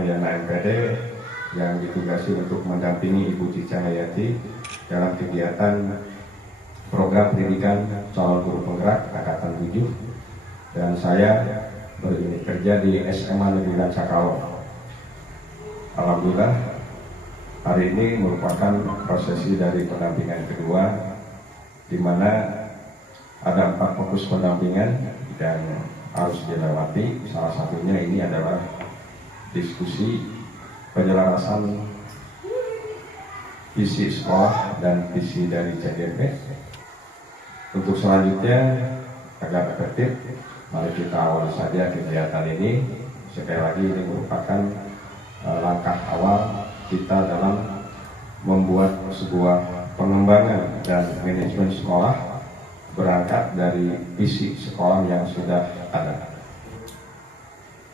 Ayana MPD yang ditugasi untuk mendampingi Ibu Cica Hayati dalam kegiatan program pendidikan calon guru penggerak angkatan 7, dan saya bekerja di SMA Negeri Cakrawala. Alhamdulillah hari ini merupakan prosesi dari pendampingan kedua, di mana ada 4 fokus pendampingan yang harus dilewati. Salah satunya ini adalah diskusi penyelarasan visi sekolah dan visi dari CGP. Untuk selanjutnya agar efektif, mari kita awali saja kegiatan ini. Sekali lagi ini merupakan langkah awal kita dalam membuat sebuah pengembangan dan manajemen sekolah berangkat dari visi sekolah yang sudah ada.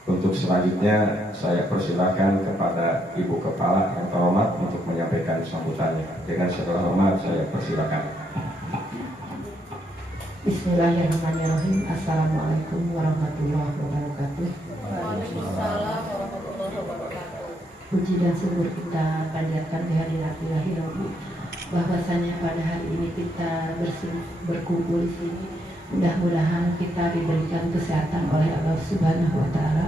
Untuk selanjutnya saya persilakan kepada Ibu Kepala yang terhormat untuk menyampaikan sambutannya. Dengan segala hormat saya persilakan. Bismillahirrahmanirrahim. Assalamualaikum warahmatullahi wabarakatuh. Waalaikumsalam warahmatullahi wabarakatuh. Puji dan syukur kita panjatkan kehadirat Ilahi Rabbi, bahwasanya pada hari ini kita berkumpul di sini. Mudah-mudahan kita diberikan kesehatan oleh Allah Subhanahu wa Ta'ala.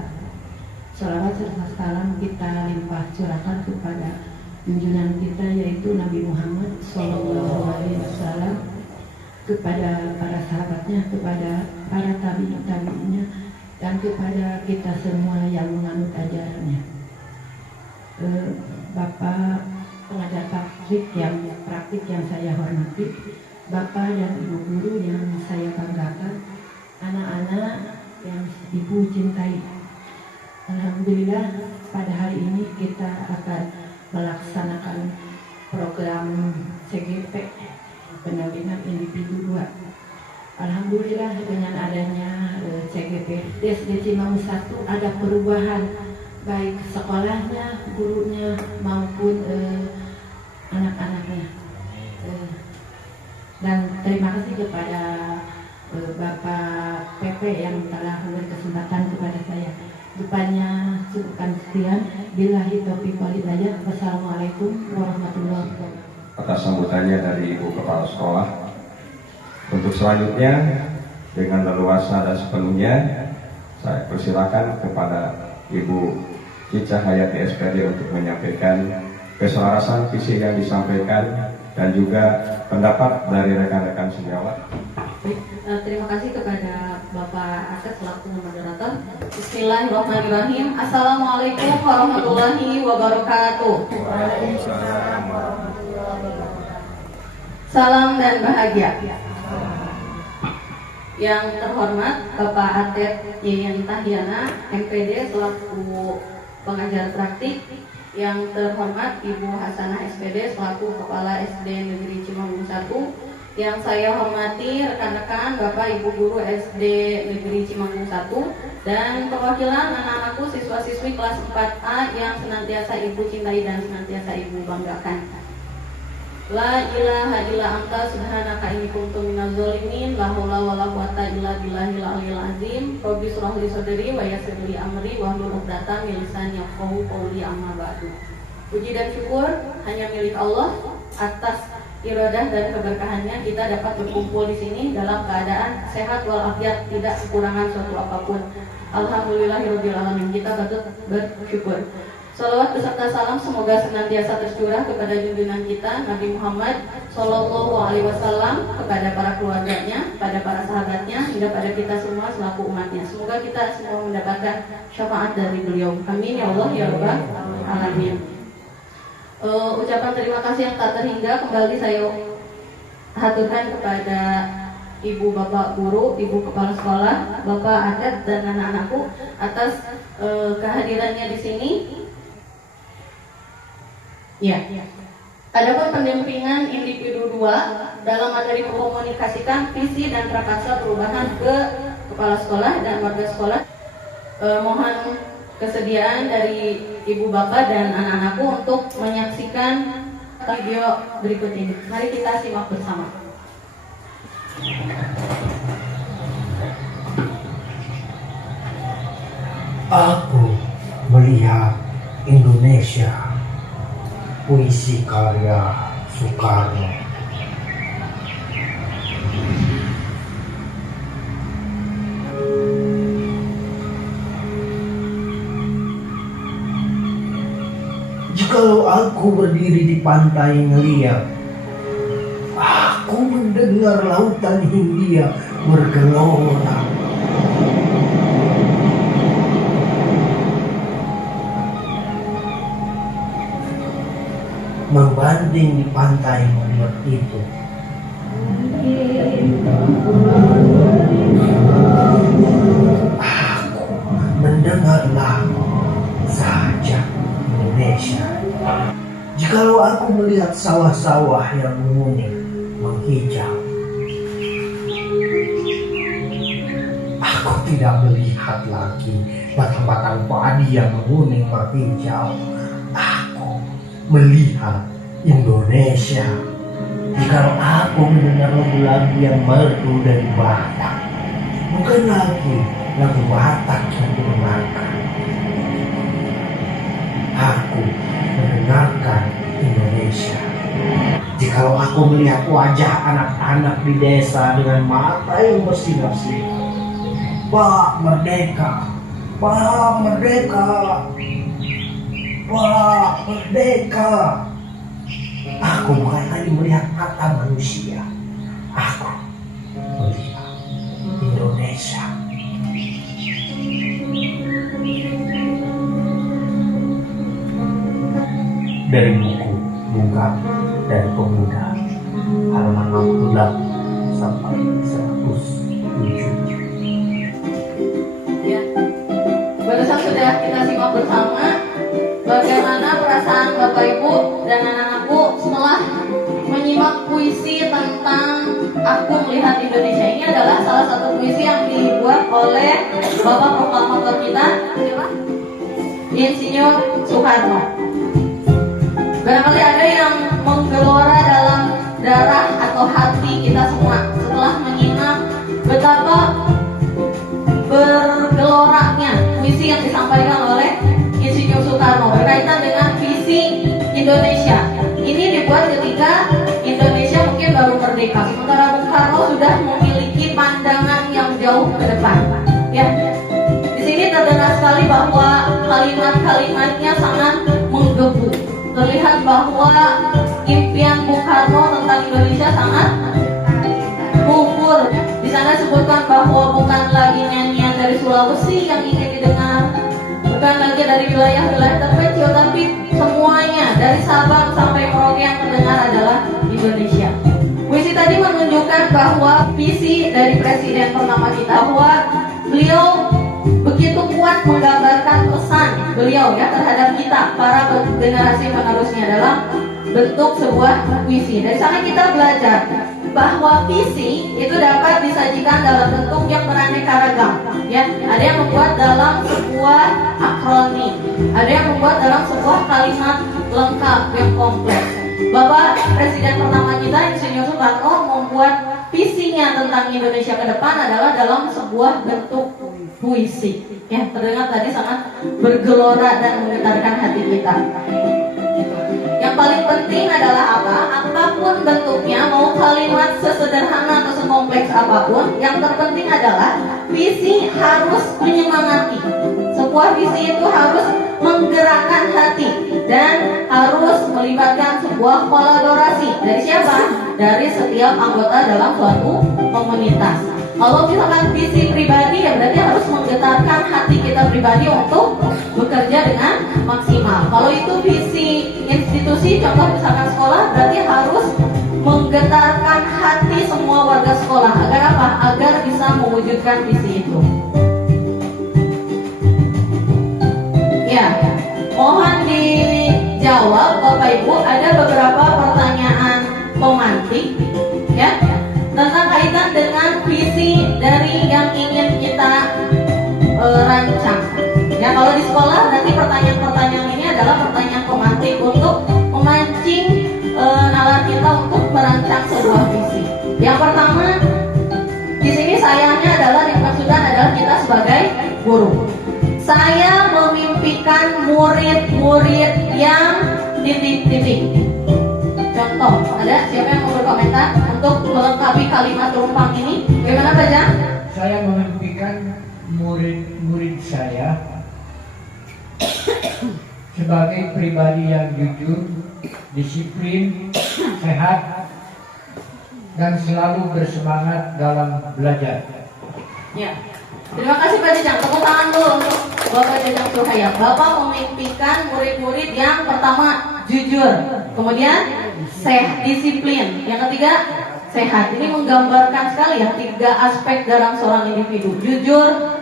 Salawat serta salam kita limpah curahkan kepada junjungan kita, yaitu Nabi Muhammad SAW, kepada para sahabatnya, kepada para tabi'in-tabi'innya, dan kepada kita semua yang menganut ajarannya. Bapak pengajar praktik yang saya hormati, Bapak dan Ibu guru yang saya banggakan, anak-anak yang Ibu cintai. Alhamdulillah pada hari ini kita akan melaksanakan program CGP, pendampingan individu 2. Alhamdulillah dengan adanya CGP di SD Cimaung 1 ada perubahan, baik sekolahnya, gurunya maupun anak-anaknya. Dan terima kasih kepada Bapak PP yang telah memberi kesempatan kepada saya. Depannya cukupkan sekian. Billahi taufiq wal hidayah. Wassalamualaikum warahmatullahi wabarakatuh. Atas sambutannya dari Ibu Kepala Sekolah. Untuk selanjutnya dengan leluasa dan sepenuhnya saya persilakan kepada Ibu Cica Hayati SPD untuk menyampaikan keselarasan visi yang disampaikan dan juga pendapat dari rekan-rekan sejawat. Terima kasih kepada Bapak Asep selaku moderator. Bismillahirrahmanirrahim. Assalamualaikum warahmatullahi wabarakatuh. Waalaikumsalam warahmatullahi wabarakatuh. Salam dan bahagia. Yang terhormat Bapak Atep Yeyen Tahyana MPD selaku pengajar praktik. Yang terhormat Ibu Hasanah SPD selaku Kepala SD Negeri Cimaung 1. Yang saya hormati rekan-rekan Bapak Ibu guru SD Negeri Cimaung 1 dan perwakilan anak-anakku siswa-siswi kelas 4A yang senantiasa Ibu cintai dan senantiasa Ibu banggakan. La ilaha illa anta subhanaka inni kuntu minaz zalimin. La haula wala quwata illa billahil aliyil azim. Rabbi shrah li sadri wa yassir li amri wahlul 'uqdatam min lisani yafqahu qawli, amma ba'du. Puji dan syukur hanya milik Allah. Atas iradah dan keberkahannya kita dapat berkumpul di sini dalam keadaan sehat walafiat, tidak kekurangan suatu apapun. Alhamdulillahirabbil alamin. Kita patut bersyukur. Salawat beserta salam semoga senantiasa tercurah kepada junjungan kita Nabi Muhammad Sallallahu Alaihi Wasallam, kepada para keluarganya, pada para sahabatnya, hingga pada kita semua selaku umatnya. Semoga kita semua mendapatkan syafaat dari beliau. Amin ya Allah ya Rabbal alamin. Ucapan terima kasih yang tak terhingga kembali saya haturkan kepada Ibu Bapak Guru, Ibu Kepala Sekolah, Bapak Atep dan anak-anakku atas kehadirannya di sini. Ya. Adapun pendampingan individu 2 dalam materi mengkomunikasikan visi dan prakarsa perubahan ke kepala sekolah dan warga sekolah. Mohon kesediaan dari Ibu Bapak dan anak-anakku untuk menyaksikan video berikut ini. Mari kita simak bersama. Aku melihat Indonesia, puisi karya Soekarno. Jikalau aku berdiri di pantai ngeliat, aku mendengar lautan Hindia bergelora. Membanding di pantai Member itu, aku mendengar lagu saja Indonesia. Jikalau aku melihat sawah-sawah yang menguning, menghijau, aku tidak melihat lagi batang-batang padi yang menguning menghijau. Aku melihat Indonesia. Jikalau aku mendengar lagu-lagu yang merdu dari Batak, bukan lagi lagu Batak yang didengarkan. Aku mendengarkan Indonesia. Jikalau aku melihat wajah anak-anak di desa dengan mata yang bersinar-sinar, Pak Merdeka, Pak Merdeka, Pak Merdeka. Aku bukan lagi melihat mata manusia, aku melihat Indonesia. Dari buku Bunga dan Pemuda, halaman 60 sampai 107. Ya, barusan sudah kita simak bersama bagaimana perasaan Bapak Ibu dan anak-anakku setelah menyimak puisi tentang Aku Melihat Indonesia. Ini adalah salah satu puisi yang dibuat oleh Bapak Proklamator kita, Insinyur Soekarno. Barangkali ada yang menggelora dalam darah atau hati kita semua setelah menyimak betapa bergeloranya puisi yang disampaikan oleh Insinyur Soekarno berkaitan dengan visi Indonesia. Ini dibuat ketika Indonesia mungkin baru merdeka, sementara Bung Karno sudah memiliki pandangan yang jauh ke depan. Ya, di sini terdengar sekali bahwa kalimat-kalimatnya sangat menggebu. Terlihat bahwa impian Bung Karno tentang Indonesia sangat mengubur. Di sana disebutkan bahwa bukan lagi nyanyian dari Sulawesi yang ingin didengar, bukan lagi dari wilayah-wilayah terpencil, tapi semuanya dari Sabang sampai Merauke yang terdengar adalah Indonesia. Puisi tadi menunjukkan bahwa visi dari Presiden pertama kita, bahwa beliau begitu kuat menggambarkan pesan beliau ya terhadap kita para generasi penerusnya dalam bentuk sebuah puisi. Dari sana kita belajar bahwa visi itu dapat disajikan dalam bentuk yang beraneka ragam. Ya, ada yang membuat dalam sebuah akronim, ada yang membuat dalam sebuah kalimat lengkap yang kompleks. Bapak Presiden pertama kita Insinyur Soekarno membuat visinya tentang Indonesia ke depan adalah dalam sebuah bentuk puisi. Ya, terdengar tadi sangat bergelora dan menggetarkan hati kita. Yang paling penting adalah apa? Apapun bentuknya, mau kalimat sesederhana atau sekompleks apapun, yang terpenting adalah visi harus menyemangati. Sebuah visi itu harus menggerakkan hati dan harus melibatkan sebuah kolaborasi. Dari siapa? Dari setiap anggota dalam suatu komunitas. Kalau misalkan visi pribadi, ya berarti harus menggetarkan hati kita pribadi untuk bekerja dengan maksimal. Kalau itu visi institusi, contoh misalkan sekolah, berarti harus menggetarkan hati semua warga sekolah. Agar apa? Agar bisa mewujudkan visi itu. Ya, mohon dijawab Bapak Ibu, ada beberapa pertanyaan pemantik ya tentang kaitan dengan visi dari yang ingin kita rancang. Ya, kalau di sekolah nanti pertanyaan-pertanyaan ini adalah pertanyaan pemantik untuk memancing nalar kita untuk merancang sebuah visi. Yang pertama, di sini sayangnya adalah dimaksudkan adalah kita sebagai guru. Saya memimpikan murid murid-murid yang titik-titik. Contoh, ada siapa yang mau berkomentar untuk melengkapi kalimat rumpang ini? Bagaimana Pak Jang? Saya memimpikan murid-murid saya sebagai pribadi yang jujur, disiplin, sehat, dan selalu bersemangat dalam belajar. Ya. Terima kasih Pak Jajang. Tepuk tangan dulu untuk Bapak Jajang Surhaya. Bapak memimpikan murid-murid yang pertama jujur, kemudian disiplin, yang ketiga sehat. Ini menggambarkan sekali ya 3 aspek dalam seorang individu. Jujur,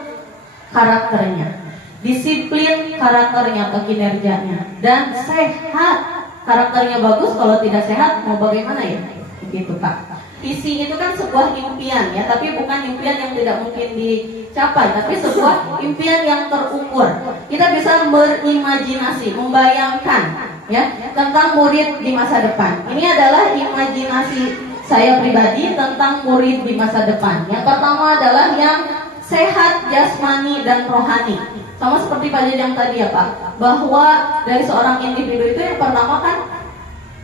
karakternya, disiplin, karakternya atau kinerjanya, dan sehat. Karakternya bagus, kalau tidak sehat mau bagaimana ya? Begitu Pak. Visi itu kan sebuah impian ya, tapi bukan impian yang tidak mungkin dicapai, tapi sebuah impian yang terukur. Kita bisa berimajinasi, membayangkan ya tentang murid di masa depan. Ini adalah imajinasi saya pribadi tentang murid di masa depan. Yang pertama adalah yang sehat jasmani dan rohani. Sama seperti Pak Jajang tadi ya Pak, bahwa dari seorang individu itu yang pertama kan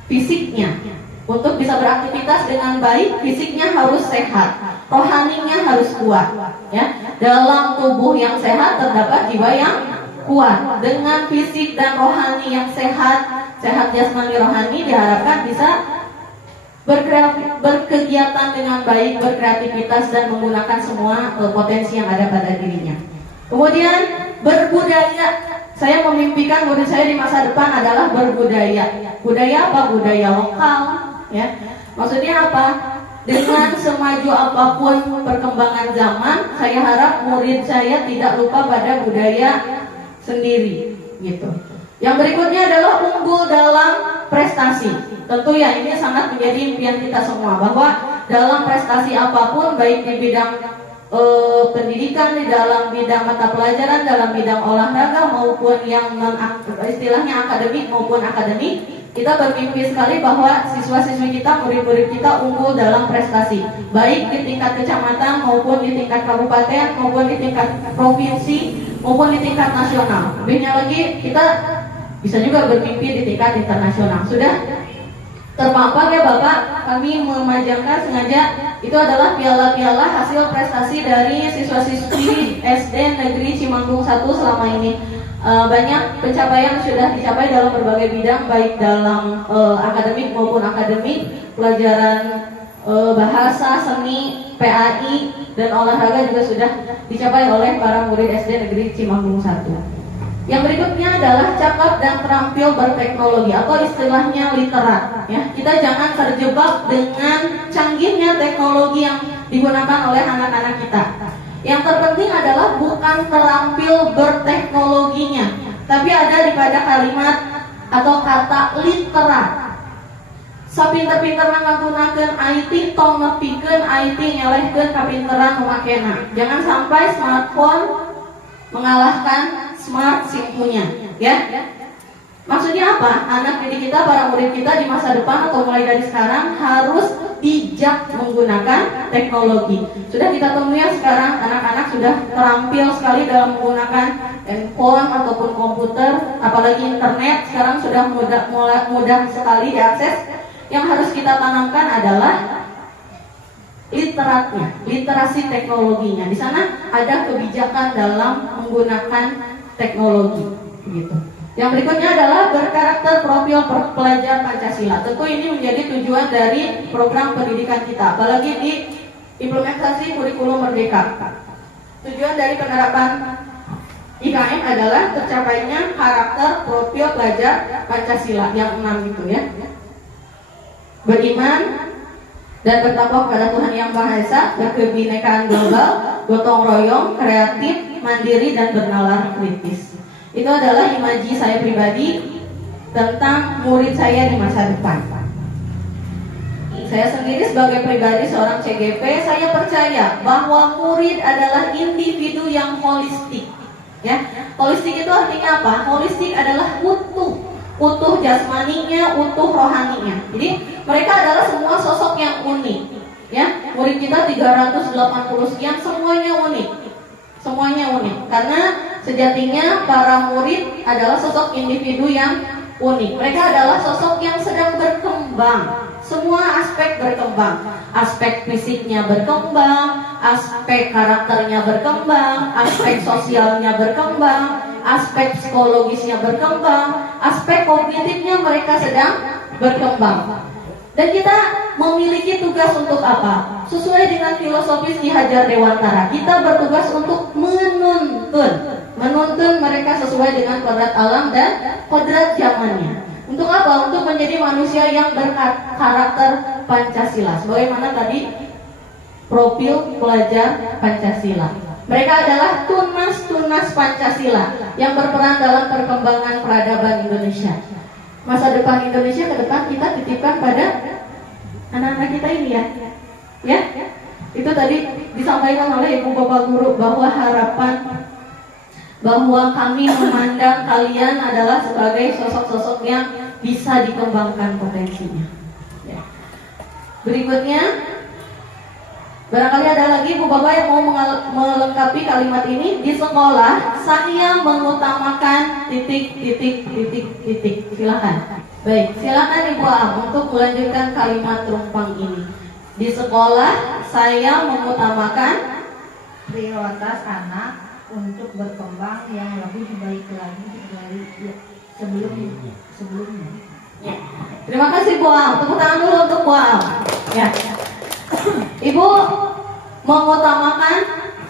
fisiknya. Untuk bisa beraktivitas dengan baik, fisiknya harus sehat, rohaninya harus kuat. Ya, dalam tubuh yang sehat terdapat jiwa yang kuat. Dengan fisik dan rohani yang sehat, sehat jasmani rohani, diharapkan bisa berkegiatan dengan baik, berkreativitas dan menggunakan semua potensi yang ada pada dirinya. Kemudian berbudaya. Saya memimpikan murid saya di masa depan adalah berbudaya. Budaya apa? Budaya lokal. Ya, maksudnya apa? Dengan semaju apapun perkembangan zaman, saya harap murid saya tidak lupa pada budaya sendiri, gitu. Yang berikutnya adalah unggul dalam prestasi. Tentu ya ini sangat menjadi impian kita semua, bahwa dalam prestasi apapun, baik di bidang pendidikan, di dalam bidang mata pelajaran, dalam bidang olahraga maupun yang istilahnya akademik maupun akademik, kita bermimpi sekali bahwa siswa-siswi kita, murid-murid kita unggul dalam prestasi, baik di tingkat kecamatan maupun di tingkat kabupaten maupun di tingkat provinsi maupun di tingkat nasional. Lebihnya lagi kita bisa juga bermimpi di tingkat internasional. Sudah terpampang ya Bapak, kami memajangkan sengaja itu adalah piala-piala hasil prestasi dari siswa-siswi SD Negeri Cimanggung 1 selama ini. Banyak pencapaian sudah dicapai dalam berbagai bidang, baik dalam akademik maupun akademik, pelajaran bahasa, seni, PAI, dan olahraga juga sudah dicapai oleh para murid SD Negeri Cimanggung 1. Yang berikutnya adalah cakap dan terampil berteknologi atau istilahnya literat. Ya, kita jangan terjebak dengan canggihnya teknologi yang digunakan oleh anak-anak kita. Yang terpenting adalah bukan terampil berteknologinya, tapi ada di pada kalimat atau kata literat. Sapinter-pinter nggunakeun IT, tong nepikeun IT nyelehkeun kapinteran memakena. Jangan sampai smartphone mengalahkan smart SIM-nya, ya. Maksudnya apa? Anak didik kita, para murid kita di masa depan atau mulai dari sekarang harus bijak menggunakan teknologi. Sudah kita temui ya sekarang anak-anak sudah terampil sekali dalam menggunakan handphone ataupun komputer, apalagi internet sekarang sudah mudah sekali diakses. Yang harus kita tanamkan adalah literatnya, literasi teknologinya. Di sana ada kebijakan dalam menggunakan teknologi, gitu. Yang berikutnya adalah berkarakter profil pelajar Pancasila. Tentu ini menjadi tujuan dari program pendidikan kita, apalagi di implementasi kurikulum Merdeka. Tujuan dari penerapan IKM adalah tercapainya karakter profil pelajar Pancasila yang 6 itu ya. Beriman dan bertakwa kepada Tuhan Yang Maha Esa, berkebinekaan global, gotong royong, kreatif, mandiri, dan bernalar kritis. Itu adalah imaji saya pribadi tentang murid saya di masa depan. Saya sendiri sebagai pribadi seorang CGP, saya percaya bahwa murid adalah individu yang holistik. Ya, holistik itu artinya apa? Holistik adalah utuh jasmaninya, utuh rohaninya. Jadi mereka adalah semua sosok yang unik. Ya, murid kita 380 sekian, semuanya unik. Semuanya unik karena sejatinya para murid adalah sosok individu yang unik. Mereka adalah sosok yang sedang berkembang. Semua aspek berkembang. Aspek fisiknya berkembang, aspek karakternya berkembang, aspek sosialnya berkembang, aspek psikologisnya berkembang, aspek kognitifnya mereka sedang berkembang. Dan kita memiliki tugas untuk apa? Sesuai dengan filosofis Ki Hajar Dewantara, kita bertugas untuk menuntun mereka sesuai dengan kodrat alam dan kodrat zamannya. Untuk apa? Untuk menjadi manusia yang berkarakter Pancasila. Sebagaimana tadi profil pelajar Pancasila. Mereka adalah tunas-tunas Pancasila yang berperan dalam perkembangan peradaban Indonesia. Masa depan Indonesia ke depan kita titipkan pada anak-anak kita ini ya. Ya, itu tadi disampaikan oleh Ibu Bapak Guru bahwa harapan bahwa kami memandang kalian adalah sebagai sosok-sosok yang bisa dikembangkan potensinya. Ya. Berikutnya, barangkali ada lagi Bu Bapak yang mau melengkapi kalimat ini. Di sekolah saya mengutamakan titik. Silakan. Baik, silakan Ibu Am untuk melanjutkan kalimat terumpang ini. Di sekolah saya mengutamakan prioritas anak untuk berkembang yang lebih baik lagi dari sebelumnya. Ya. Terima kasih Bu Am. Tepuk tangan dulu untuk Bu Am. Ya. Ibu mengutamakan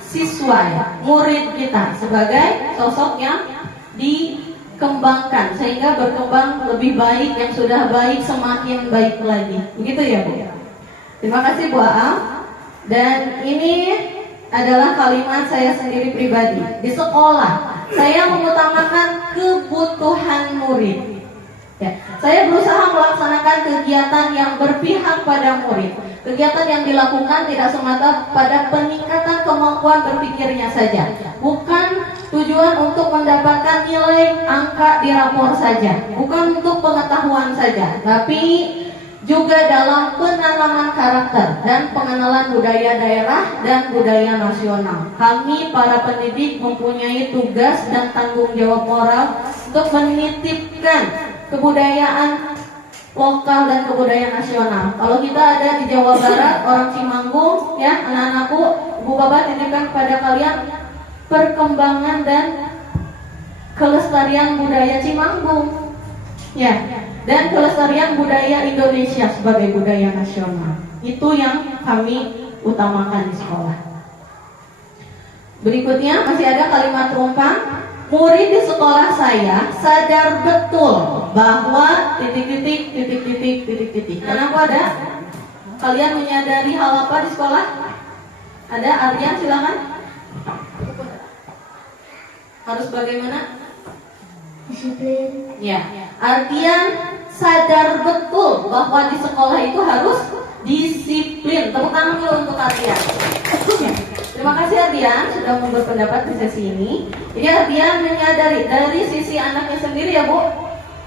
siswa ya, murid kita sebagai sosok yang dikembangkan sehingga berkembang lebih baik, yang sudah baik semakin baik lagi. Begitu ya Bu. Terima kasih Bu Am. Dan ini adalah kalimat saya sendiri pribadi. Di sekolah saya mengutamakan kebutuhan murid. Ya, saya berusaha melaksanakan kegiatan yang berpihak pada murid. Kegiatan yang dilakukan tidak semata pada peningkatan kemampuan berpikirnya saja. Bukan tujuan untuk mendapatkan nilai angka di rapor saja. Bukan untuk pengetahuan saja. Tapi juga dalam penanaman karakter dan pengenalan budaya daerah dan budaya nasional. Kami para pendidik mempunyai tugas dan tanggung jawab moral untuk menitipkan kebudayaan lokal dan kebudayaan nasional. Kalau kita ada di Jawa Barat, orang Cimanggung, ya anak-anakku, Ibu Bapak titipkan kepada kalian perkembangan dan kelestarian budaya Cimanggung, ya, dan kelestarian budaya Indonesia sebagai budaya nasional. Itu yang kami utamakan di sekolah. Berikutnya masih ada kalimat terumpang. Murid di sekolah saya sadar betul bahwa titik. Kenapa ada? Kalian menyadari hal apa di sekolah? Ada? Artian silakan. Harus bagaimana? Disiplin. Ya, artian sadar betul bahwa di sekolah itu harus disiplin. Tepuk tangan dulu untuk Artian. Terima kasih Artian sudah mau berpendapat di sesi ini. Jadi Artian menyadari dari sisi anaknya sendiri ya Bu.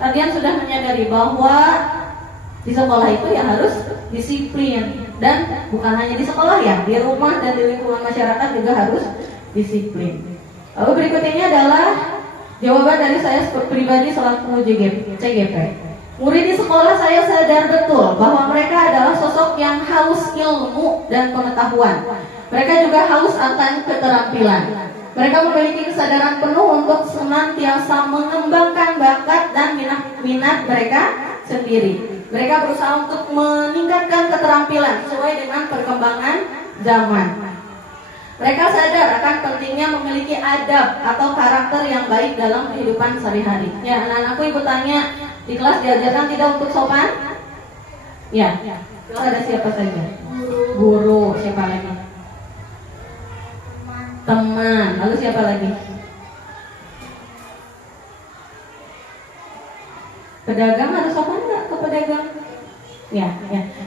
Artian sudah menyadari bahwa di sekolah itu ya harus disiplin, dan bukan hanya di sekolah ya, di rumah dan di lingkungan masyarakat juga harus disiplin. Lalu berikutnya adalah jawaban dari saya pribadi selaku CGP. Murid di sekolah saya sadar betul bahwa mereka adalah sosok yang haus ilmu dan pengetahuan. Mereka juga haus akan keterampilan. Mereka memiliki kesadaran penuh untuk senantiasa mengembangkan bakat dan minat mereka sendiri. Mereka berusaha untuk meningkatkan keterampilan sesuai dengan perkembangan zaman. Mereka sadar akan pentingnya memiliki adab atau karakter yang baik dalam kehidupan sehari-hari. Ya, anak-anakku, Ibu tanya, di kelas diajarkan tidak untuk sopan? Ya, ada siapa saja? Guru, siapa lagi? Teman, lalu siapa lagi? Pedagang harus sopan nggak ke pedagang? Ya.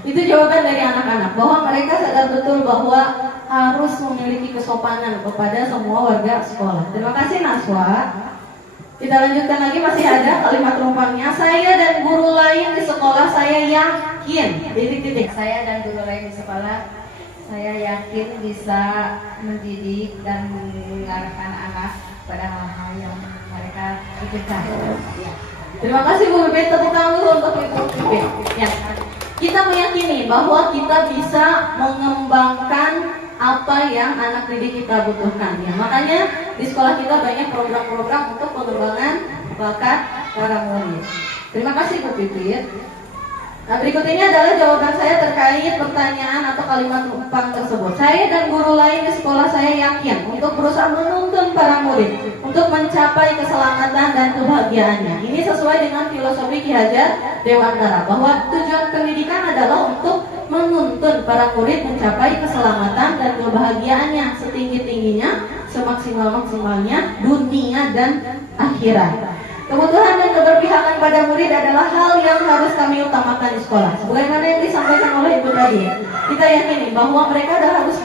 Itu jawaban dari anak-anak bahwa mereka sadar betul bahwa harus memiliki kesopanan kepada semua warga sekolah. Terima kasih Naswa. Kita lanjutkan lagi, masih ada kalimat terumpangnya. Saya dan guru lain di sekolah saya yakin. Saya dan guru lain di sekolah saya yakin bisa mendidik dan mengarahkan anak pada hal-hal yang mereka pikirkan. Ya. Terima kasih Bu Bibit, tepuk tangan dulu untuk Ibu Bibit. Ya. Kita meyakini bahwa kita bisa mengembangkan apa yang anak didik kita butuhkan. Ya. Makanya di sekolah kita banyak program-program untuk pengembangan bakat para murid. Terima kasih Bu Bibit. Nah, berikut ini adalah jawaban saya terkait pertanyaan atau kalimat numpang tersebut. Saya dan guru lain di sekolah saya yakin untuk berusaha menuntun para murid untuk mencapai keselamatan dan kebahagiaannya. Ini sesuai dengan filosofi Ki Hajar Dewantara, bahwa tujuan pendidikan adalah untuk menuntun para murid mencapai keselamatan dan kebahagiaannya setinggi-tingginya, semaksimal-maksimalnya dunia dan akhirat. Kebutuhan dan keberpihakan pada murid adalah hal yang harus kami utamakan di sekolah. Sebagaimana yang disampaikan oleh Ibu tadi, kita yakini bahwa mereka harus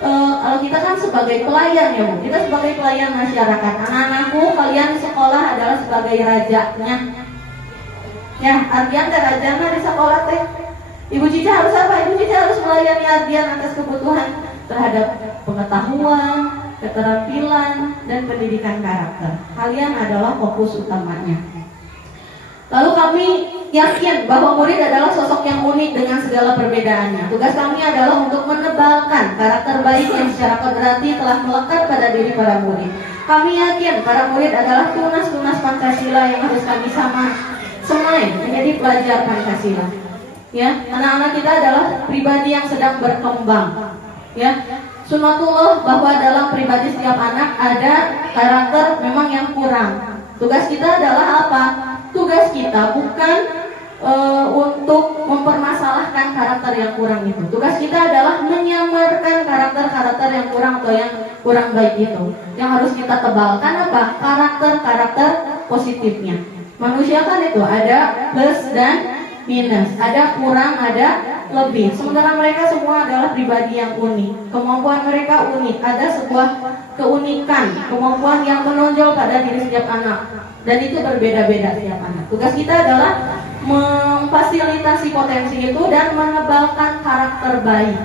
kalau kita kan sebagai pelayan ya Bu, kita sebagai pelayan masyarakat. Anak-anakku, kalian di sekolah adalah sebagai rajanya. Ya, Ardian dan rajana di sekolah teh. Ibu Cica harus apa? Ibu Cica harus melayani Ardian atas kebutuhan terhadap pengetahuan, keterampilan, dan pendidikan karakter. Kalian adalah fokus utamanya. Lalu kami yakin bahwa murid adalah sosok yang unik dengan segala perbedaannya. Tugas kami adalah untuk menebalkan karakter baik yang secara kodrati telah melekat pada diri para murid. Kami yakin para murid adalah tunas-tunas Pancasila yang harus kami semai menjadi pelajar Pancasila. Ya, anak-anak kita adalah pribadi yang sedang berkembang. Ya, sunatullah bahwa dalam pribadi setiap anak ada karakter memang yang kurang. Tugas kita adalah apa? Tugas kita bukan untuk mempermasalahkan karakter yang kurang itu. Tugas kita adalah menyamarkan karakter-karakter yang kurang atau yang kurang baik itu. Yang harus kita tebalkan apa? Karakter-karakter positifnya. Manusia kan itu ada plus dan minus, ada kurang, ada lebih. Sementara mereka semua adalah pribadi yang unik. Kemampuan mereka unik. Ada sebuah keunikan, kemampuan yang menonjol pada diri setiap anak. Dan itu berbeda-beda setiap anak. Tugas kita adalah memfasilitasi potensi itu dan menebalkan karakter baik,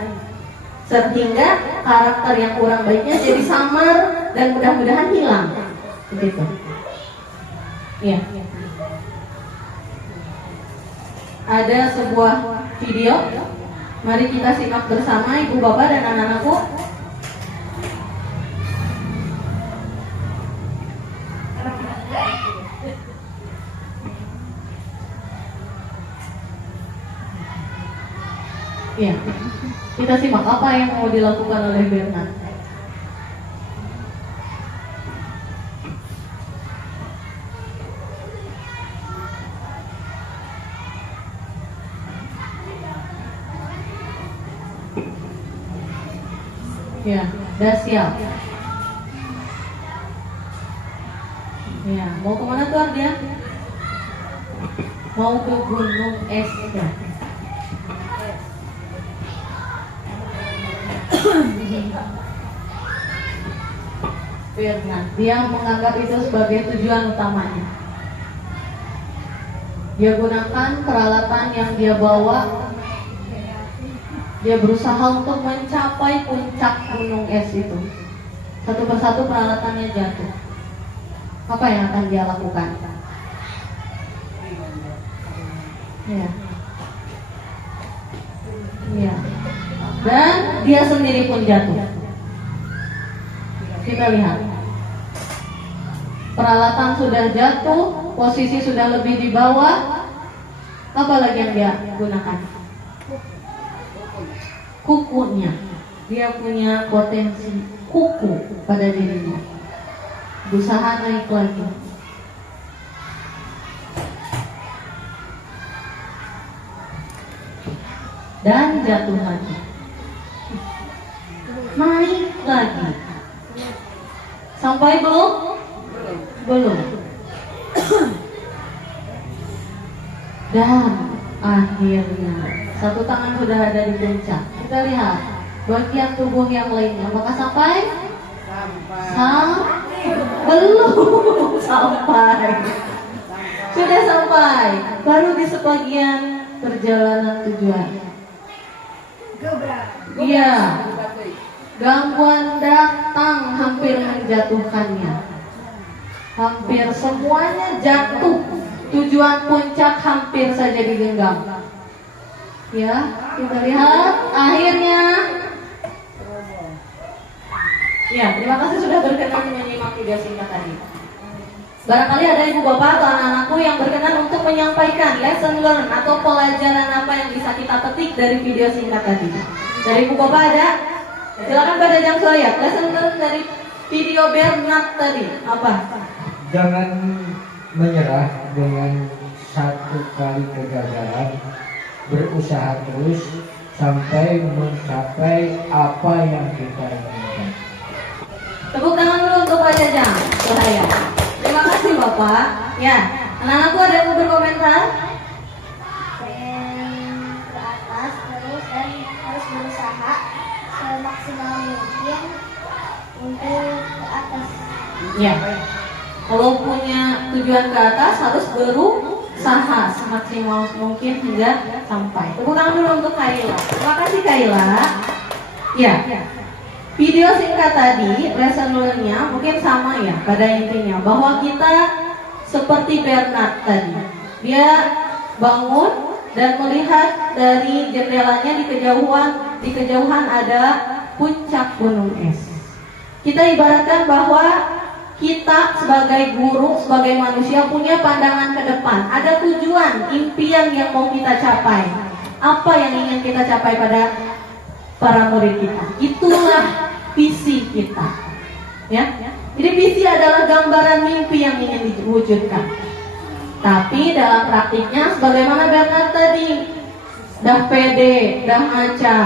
sehingga karakter yang kurang baiknya jadi samar dan mudah-mudahan hilang. Begitu. Ya. Ada sebuah video, mari kita simak bersama ibu bapak dan anak-anakku. Ya, kita simak apa yang mau dilakukan oleh Bernard. Ya, udah siap. Ya, mau kemana tuh Ardia? Mau ke Gunung Es ya. Firman, dia menganggap itu sebagai tujuan utamanya. Dia gunakan peralatan yang dia bawa. Dia berusaha untuk mencapai puncak gunung es itu. Satu persatu peralatannya jatuh. Apa yang akan dia lakukan? Ya. Ya. Dan dia sendiri pun jatuh. Kita lihat. Peralatan sudah jatuh, posisi sudah lebih di bawah. Apa lagi yang dia gunakan? Kukunya. Dia punya potensi kuku pada dirinya. Berusaha naik lagi. Dan jatuh lagi. Naik lagi. Sampai belum? Belum. Dan akhirnya satu tangan sudah ada di puncak. Kita lihat bagian tubuh yang lainnya. Apakah sampai? Belum sampai. Sudah sampai. Baru di sebagian perjalanan tujuan. Iya. Gangguan datang hampir menjatuhkannya. Hampir semuanya jatuh. Tujuan puncak hampir saja digenggam. Ya, kita lihat akhirnya. Ya, terima kasih sudah berkenan menyimak video singkat tadi. Barangkali ada ibu bapak atau anak-anakku yang berkenan untuk menyampaikan lesson learn atau pelajaran apa yang bisa kita petik dari video singkat tadi. Dari ibu bapak ada? Silakan pada jam saya. Lesson learn dari video Bernard tadi apa? Jangan menyerah dengan satu kali kegagalan, berusaha terus sampai mencapai apa yang kita inginkan. Tepuk tangan dulu untuk Pak Jajang. Cahaya. Terima kasih Bapak. Ya, anak-anakku ada yang mau berkomentar? Ke atas terus dan harus berusaha semaksimal mungkin untuk ke atas. Ya. Kalau punya tujuan ke atas harus berusaha semaksimal mungkin hingga sampai. Tepuk tangan dulu untuk Kaila. Terima kasih Kaila. Ya. Video singkat tadi, lesson learn-nya mungkin sama ya pada intinya, bahwa kita seperti Bernard tadi. Dia bangun dan melihat dari jendelanya di kejauhan ada puncak gunung es. Kita ibaratkan bahwa kita sebagai guru, sebagai manusia punya pandangan ke depan. Ada tujuan, impian yang mau kita capai. Apa yang ingin kita capai pada para murid kita? Itulah visi kita. Ya. Jadi visi adalah gambaran mimpi yang ingin diwujudkan. Tapi dalam praktiknya sebagaimana Bernard tadi, dah pede, dah ngaca,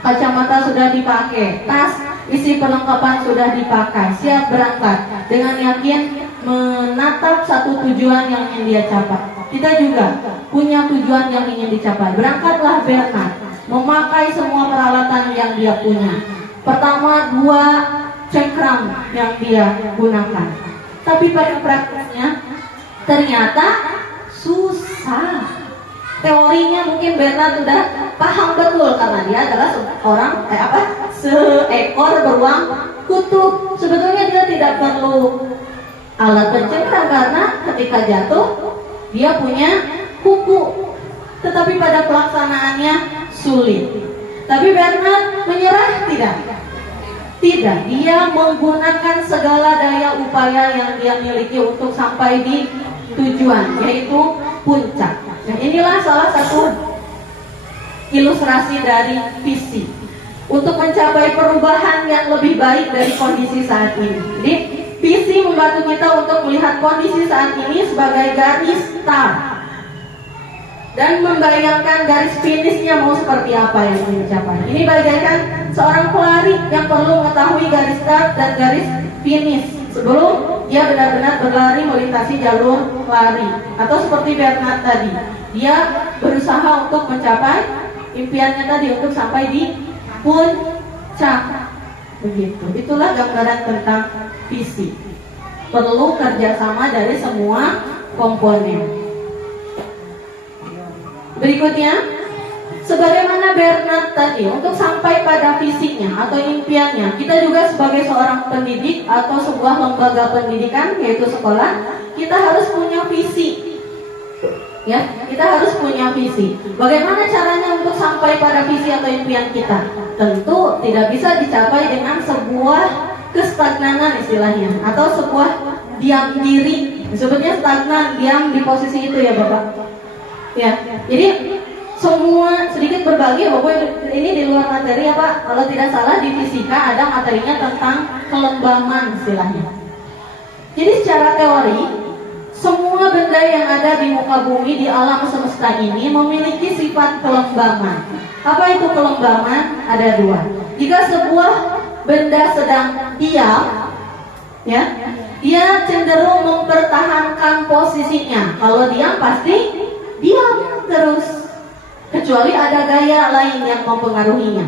kacamata sudah dipakai, tas isi perlengkapan sudah dipakai, siap berangkat dengan yakin menatap satu tujuan yang ingin dia capai. Kita juga punya tujuan yang ingin dicapai. Berangkatlah Bernard, memakai semua peralatan yang dia punya. Pertama 2 cengkram yang dia gunakan. Tapi pada praktiknya ternyata susah. Teorinya mungkin Bernard sudah paham betul karena dia adalah seekor beruang kutub. Sebetulnya dia tidak perlu alat pencengkram karena ketika jatuh dia punya kuku. Tetapi pada pelaksanaannya sulit. Tapi Bernard menyerah tidak? Tidak, dia menggunakan segala daya upaya yang dia miliki untuk sampai di tujuan, yaitu puncak. Nah, inilah salah satu ilustrasi dari visi untuk mencapai perubahan yang lebih baik dari kondisi saat ini. Jadi, visi membantu kita untuk melihat kondisi saat ini sebagai garis start dan membayangkan garis finishnya mau seperti apa yang ingin dicapai. Ini bagaikan seorang pelari yang perlu mengetahui garis start dan garis finish sebelum dia benar-benar berlari melintasi jalur lari. Atau seperti Bernard tadi, dia berusaha untuk mencapai impiannya tadi untuk sampai di puncak. Begitu. Itulah gambaran tentang visi. Perlu kerjasama dari semua komponen. Berikutnya, sebagaimana Bernard tadi, untuk sampai pada visinya atau impiannya, kita juga sebagai seorang pendidik atau sebuah lembaga pendidikan, yaitu sekolah, kita harus punya visi. Ya, kita harus punya visi. Bagaimana caranya untuk sampai pada visi atau impian kita? Tentu tidak bisa dicapai dengan sebuah kestagnanan istilahnya, atau sebuah diam diri. Sebetulnya stagnan, diam di posisi itu ya Bapak. Ya, jadi semua sedikit berbagi Bapak, ini di luar materi ya Pak. Kalau tidak salah di fisika ada materinya tentang kelembaman istilahnya. Jadi secara teori, semua benda yang ada di muka bumi, di alam semesta ini memiliki sifat kelembaman. Apa itu kelembaman? Ada 2. Jika sebuah benda sedang diam, ya, dia cenderung mempertahankan posisinya. Kalau diam pasti diam terus, kecuali ada gaya lain yang mempengaruhinya.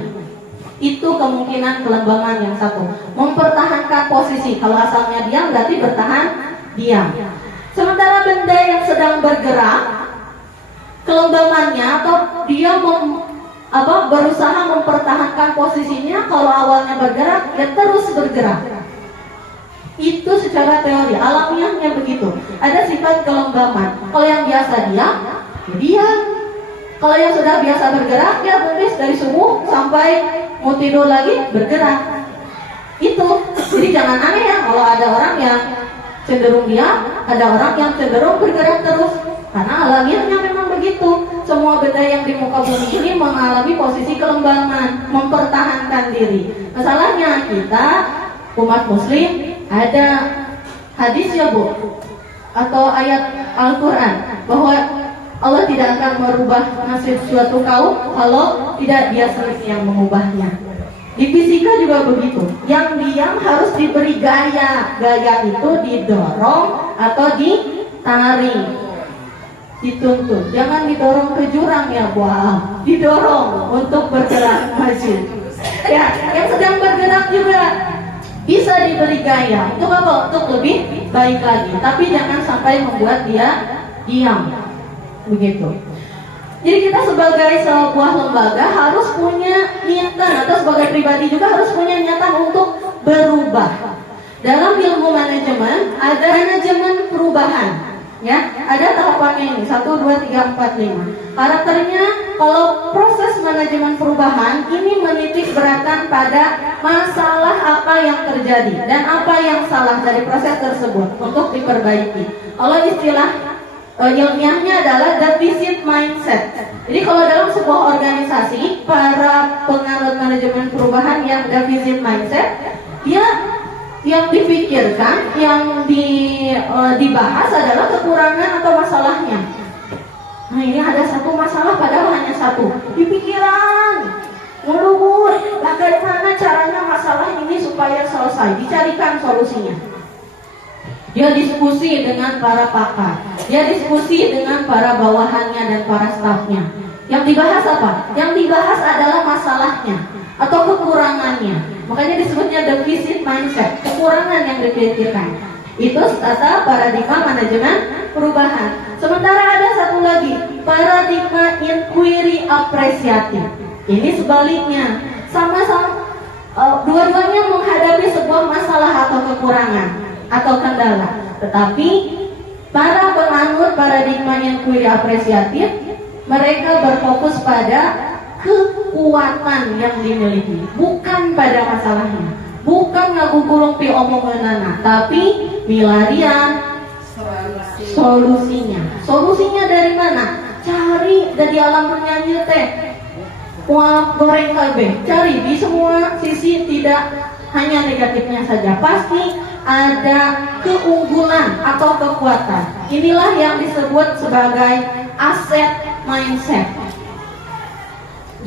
Itu kemungkinan kelembaman yang satu, mempertahankan posisi. Kalau asalnya diam berarti bertahan diam. Sementara benda yang sedang bergerak, kelembamannya atau dia berusaha mempertahankan posisinya. Kalau awalnya bergerak, dia terus bergerak. Itu secara teori, alamiahnya begitu. Ada sifat kelembapan. Kalau yang biasa diam, ya diam. Kalau yang sudah biasa bergerak, ya tulis dari subuh sampai mau tidur lagi bergerak. Itu. Jadi jangan aneh ya kalau ada orang yang cenderung diam, ada orang yang cenderung bergerak terus. Karena alamiahnya memang begitu. Semua benda yang di muka bumi ini mengalami posisi kelembapan, mempertahankan diri. Masalahnya kita umat muslim ada hadis ya Bu, atau ayat Al-Quran bahwa Allah tidak akan merubah nasib suatu kaum kalau tidak dia sendiri yang mengubahnya. Di fisika juga begitu. Yang diam harus diberi gaya. Gaya itu didorong atau ditarik, dituntun. Jangan didorong ke jurang ya Bu. Didorong untuk bergerak maju. Ya, yang sedang bergerak juga bisa diberi gaya. Untuk apa? Untuk lebih baik lagi. Tapi jangan sampai membuat dia diam. Begitu. Jadi kita sebagai sebuah lembaga harus punya niatan, atau sebagai pribadi juga harus punya niatan untuk berubah. Dalam ilmu manajemen ada manajemen perubahan. Ya, ada tahapannya ini 1, 2, 3, 4, 5. Karakternya kalau proses manajemen perubahan ini menitik beratkan pada masalah apa yang terjadi dan apa yang salah dari proses tersebut untuk diperbaiki. Kalau istilah ilmiahnya adalah deficit mindset. Jadi kalau dalam sebuah organisasi, para penganut manajemen perubahan yang deficit mindset, dia yang dipikirkan, yang dibahas adalah kekurangan atau masalahnya. Nah ini ada satu masalah padahal hanya satu. Di pikiran, ngelubur, bagaimana caranya masalah ini supaya selesai, dicarikan solusinya. Dia diskusi dengan para pakar, dia diskusi dengan para bawahannya dan para stafnya. Yang dibahas apa? Yang dibahas adalah masalahnya atau kekurangannya. Makanya disebutnya deficit mindset, kekurangan yang dipikirkan. Itu tata paradigma manajemen perubahan. Sementara ada satu lagi, paradigma inquiry apresiatif. Ini sebaliknya, sama-sama dua-duanya menghadapi sebuah masalah atau kekurangan atau kendala. Tetapi para penganut paradigma inquiry apresiatif, mereka berfokus pada kekuatan yang dimiliki, bukan pada masalahnya, bukan ngagugulung pi omonganana, tapi milarian solusinya. Solusinya dari mana? Cari dari alam penyanyi teh. Wah, goreng kabeh. Cari di semua sisi, tidak hanya negatifnya saja. Pasti ada keunggulan atau kekuatan. Inilah yang disebut sebagai aset mindset.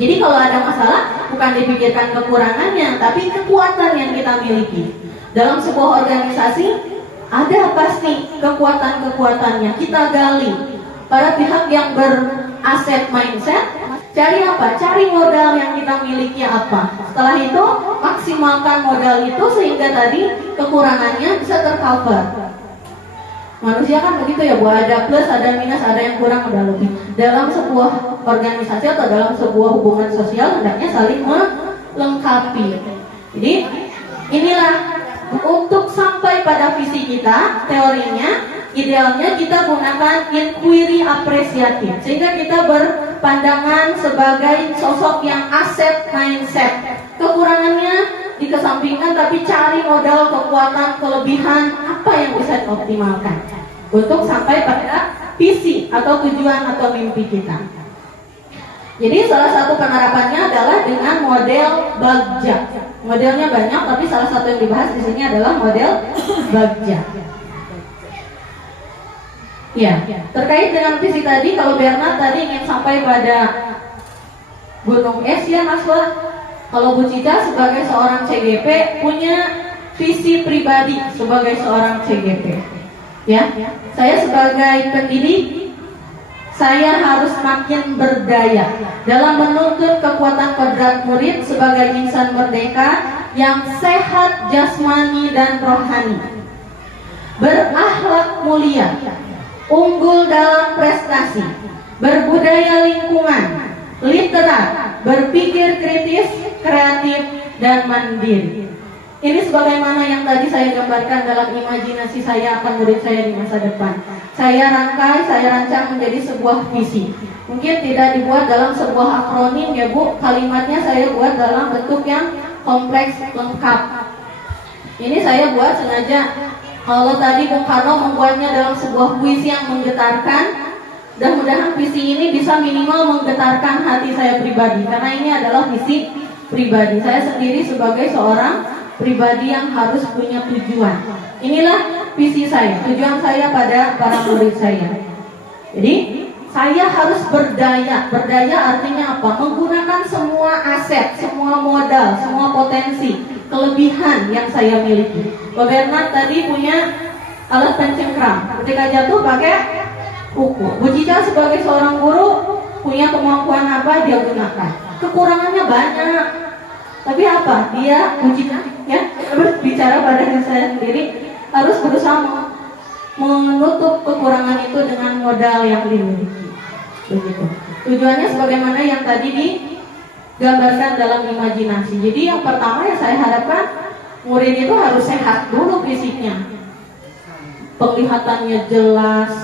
Jadi kalau ada masalah, bukan dipikirkan kekurangannya, tapi kekuatan yang kita miliki. Dalam sebuah organisasi, ada pasti kekuatan-kekuatannya. Kita gali. Para pihak yang beraset mindset, cari apa? Cari modal yang kita miliki apa. Setelah itu, maksimalkan modal itu sehingga tadi kekurangannya bisa tercover. Manusia kan begitu ya Bu, ada plus, ada minus, ada yang kurang, ada lebih. Dalam sebuah organisasi atau dalam sebuah hubungan sosial hendaknya saling melengkapi. Jadi inilah untuk sampai pada visi kita, teorinya, idealnya kita gunakan inquiry apresiatif sehingga kita berpandangan sebagai sosok yang aset mindset. Kekurangannya dikesampingkan, tapi cari modal, kekuatan, kelebihan apa yang bisa dioptimalkan untuk sampai pada visi atau tujuan atau mimpi kita. Jadi salah satu penerapannya adalah dengan model Bagja. Modelnya banyak, tapi salah satu yang dibahas di sini adalah model Bagja. Ya, terkait dengan visi tadi, kalau Bernard tadi ingin sampai pada Gunung Es ya Mas Wah. Kalau Bu Cica sebagai seorang CGP punya visi pribadi sebagai seorang CGP. Ya, saya sebagai pendidik, saya harus makin berdaya dalam menuntut kekuatan kodrat murid sebagai insan merdeka yang sehat jasmani dan rohani, berakhlak mulia, unggul dalam prestasi, berbudaya lingkungan, literat, berpikir kritis, kreatif, dan mandiri. Ini sebagaimana yang tadi saya gambarkan dalam imajinasi saya akan murid saya di masa depan. Saya rancang menjadi sebuah visi. Mungkin tidak dibuat dalam sebuah akronim ya Bu, kalimatnya saya buat dalam bentuk yang kompleks, lengkap. Ini saya buat sengaja. Kalau tadi Bung Karno membuatnya dalam sebuah puisi yang menggetarkan, mudah-mudahan visi ini bisa minimal menggetarkan hati saya pribadi, karena ini adalah visi pribadi. Saya sendiri sebagai seorang pribadi yang harus punya tujuan. Inilah visi saya, tujuan saya pada para murid saya. Jadi saya harus berdaya. Berdaya artinya apa? Menggunakan semua aset, semua modal, semua potensi, kelebihan yang saya miliki. Pak Bernard tadi punya alat pencengkram, ketika jatuh pakai kuku. Bu Cica sebagai seorang guru punya kemampuan apa dia gunakan. Kekurangannya banyak, tapi apa? Dia Bu Cica ya, berbicara pada diri saya sendiri, harus berusaha menutup kekurangan itu dengan modal yang dimiliki. Begitu. Tujuannya sebagaimana yang tadi digambarkan dalam imajinasi. Jadi yang pertama yang saya harapkan, murid itu harus sehat dulu fisiknya, penglihatannya jelas,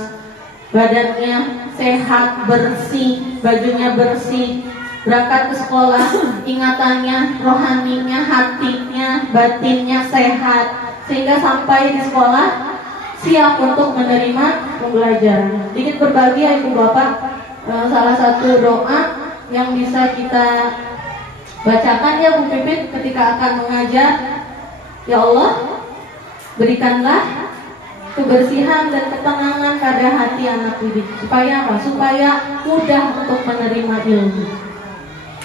badannya sehat, bersih, bajunya bersih, berangkat ke sekolah, ingatannya, rohaninya, hatinya, batinnya sehat, sehingga sampai di sekolah siap untuk menerima pembelajaran. Sedikit berbagi ya Ibu Bapak, salah satu doa yang bisa kita bacakan ya Bu Pipit ketika akan mengajar. Ya Allah, berikanlah kebersihan dan ketenangan pada hati anak didik. Supaya apa? Supaya mudah untuk menerima ilmu.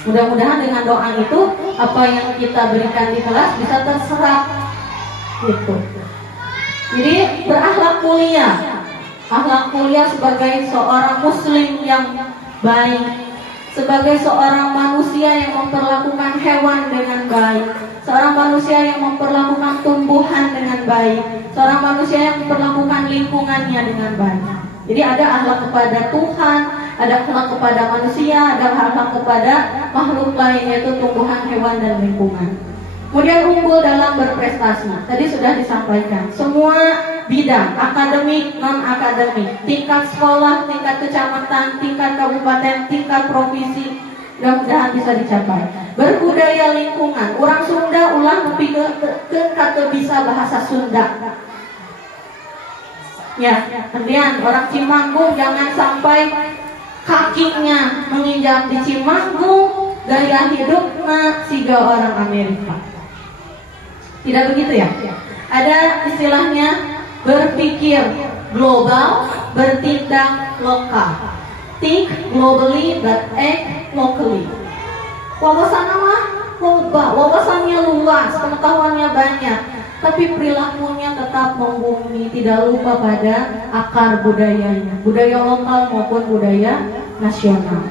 Mudah-mudahan dengan doa itu apa yang kita berikan di kelas bisa terserap gitu. Jadi berakhlak mulia. Akhlak mulia sebagai seorang muslim yang baik, sebagai seorang manusia yang memperlakukan hewan dengan baik, seorang manusia yang memperlakukan tumbuhan dengan baik, seorang manusia yang memperlakukan lingkungannya dengan baik. Jadi ada akhlak kepada Tuhan, ada akhlak kepada manusia, ada akhlak kepada makhluk lain, yaitu tumbuhan, hewan, dan lingkungan. Kemudian unggul dalam berprestasi. Tadi sudah disampaikan, semua bidang, akademik, non-akademik, tingkat sekolah, tingkat kecamatan, tingkat kabupaten, tingkat provinsi, mudah-mudahan bisa dicapai. Berbudaya lingkungan, orang Sunda ulang lebih ke kata bisa bahasa Sunda. Ya, kemudian orang Cimanggung jangan sampai kakinya menginjak di Cimanggung, gaya hidupnya siga orang Amerika. Tidak begitu ya? Ada istilahnya berpikir global, bertindak lokal. Think globally but act locally. Wawasan mah loba, wawasannya luas, pengetahuannya banyak, tapi perilakunya tetap membumi, tidak lupa pada akar budayanya, budaya lokal maupun budaya nasional.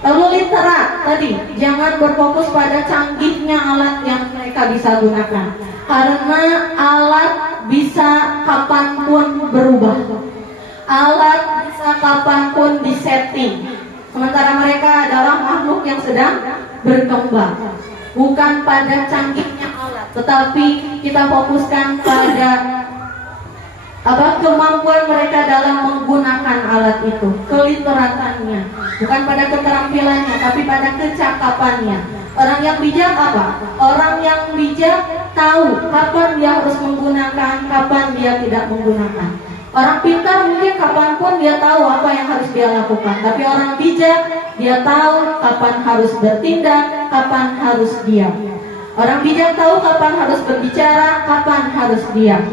Lalu literat tadi, jangan berfokus pada canggihnya alat yang mereka bisa gunakan, karena alat bisa kapanpun berubah, alat bisa kapanpun disetting. Sementara mereka adalah makhluk yang sedang berkembang. Bukan pada canggihnya alat, tetapi kita fokuskan pada kemampuan mereka dalam menggunakan alat itu, keliteratannya, bukan pada keterampilannya, tapi pada kecakapannya. Orang yang bijak apa? Orang yang bijak tahu kapan dia harus menggunakan, kapan dia tidak menggunakan. Orang pintar mungkin kapanpun dia tahu apa yang harus dia lakukan, tapi orang bijak dia tahu kapan harus bertindak, kapan harus diam. Orang bijak tahu kapan harus berbicara, kapan harus diam.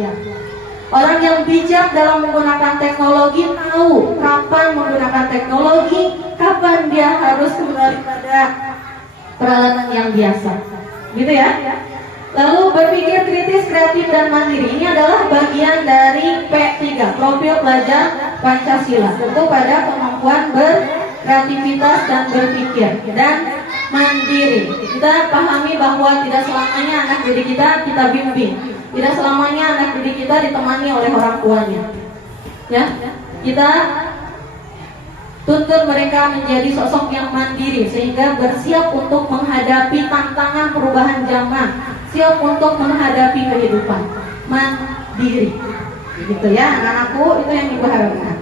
Orang yang bijak dalam menggunakan teknologi tahu kapan menggunakan teknologi, kapan dia harus kembali pada peralatan yang biasa. Gitu ya. Lalu berpikir kritis, kreatif, dan mandiri. Ini adalah bagian dari P3, profil pelajar Pancasila. Tentu pada kemampuan berkreativitas dan berpikir dan mandiri. Kita pahami bahwa tidak selamanya anak didik kita bimbing. Tidak selamanya anak didik kita ditemani oleh orang tuanya. Ya, kita tuntut mereka menjadi sosok yang mandiri sehingga bersiap untuk menghadapi tantangan perubahan zaman siap untuk menghadapi kehidupan, mandiri. Gitu ya anak-anakku, itu yang ibu harapkan.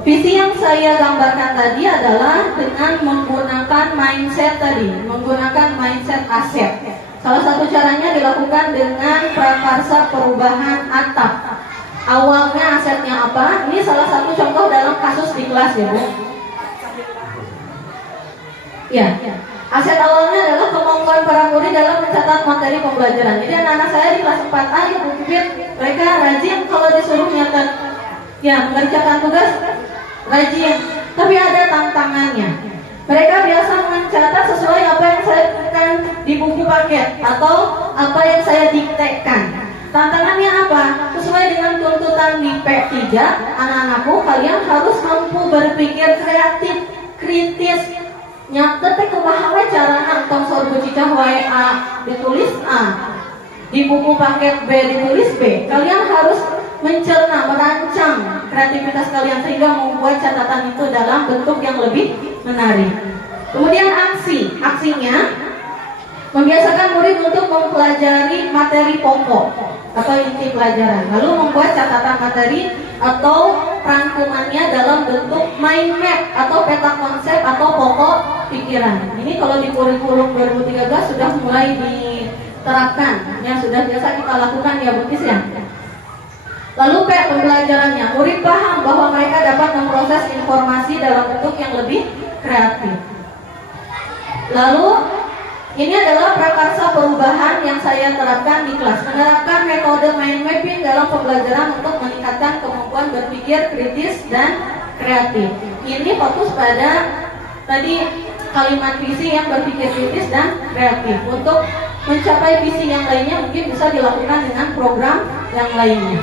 Visi yang saya gambarkan tadi adalah dengan menggunakan mindset tadi, menggunakan mindset aset. Salah satu caranya dilakukan dengan prakarsa perubahan atap. Awalnya asetnya apa? Ini salah satu contoh dalam kasus di kelas ya Bu. Ya, aset awalnya adalah kemampuan para murid dalam mencatat materi pembelajaran. Jadi anak-anak saya di kelas 4A ya Bu Pipit, mereka rajin kalau disuruh nyatat, ya mengerjakan tugas rajin, tapi ada tantangannya. Mereka biasa mencatat sesuai apa yang saya berikan di buku paket atau apa yang saya diktekan. Tantangannya apa? Sesuai dengan tuntutan di P3, anak-anakku, kalian harus mampu berpikir kreatif, kritis. Nyatet teh kumaha carana tong sorbu cicah wae A ditulis A, di buku paket B ditulis B. Kalian harus mencerna, merancang kreativitas kalian sehingga membuat catatan itu dalam bentuk yang lebih menarik. Kemudian aksinya membiasakan murid untuk mempelajari materi pokok atau inti pelajaran, lalu membuat catatan materi atau rangkumannya dalam bentuk mind map atau peta konsep atau pokok pikiran. Ini kalau di kurikulum 2013 sudah mulai diterapkan, yang sudah biasa kita lakukan ya Butis ya. Lalu P, pembelajarannya, murid paham bahwa mereka dapat memproses informasi dalam bentuk yang lebih kreatif. Lalu ini adalah prakarsa perubahan yang saya terapkan di kelas, menerapkan metode mind mapping dalam pembelajaran untuk meningkatkan kemampuan berpikir kritis dan kreatif. Ini fokus pada tadi kalimat visi yang berpikir kritis dan kreatif. Untuk mencapai visi yang lainnya mungkin bisa dilakukan dengan program yang lainnya.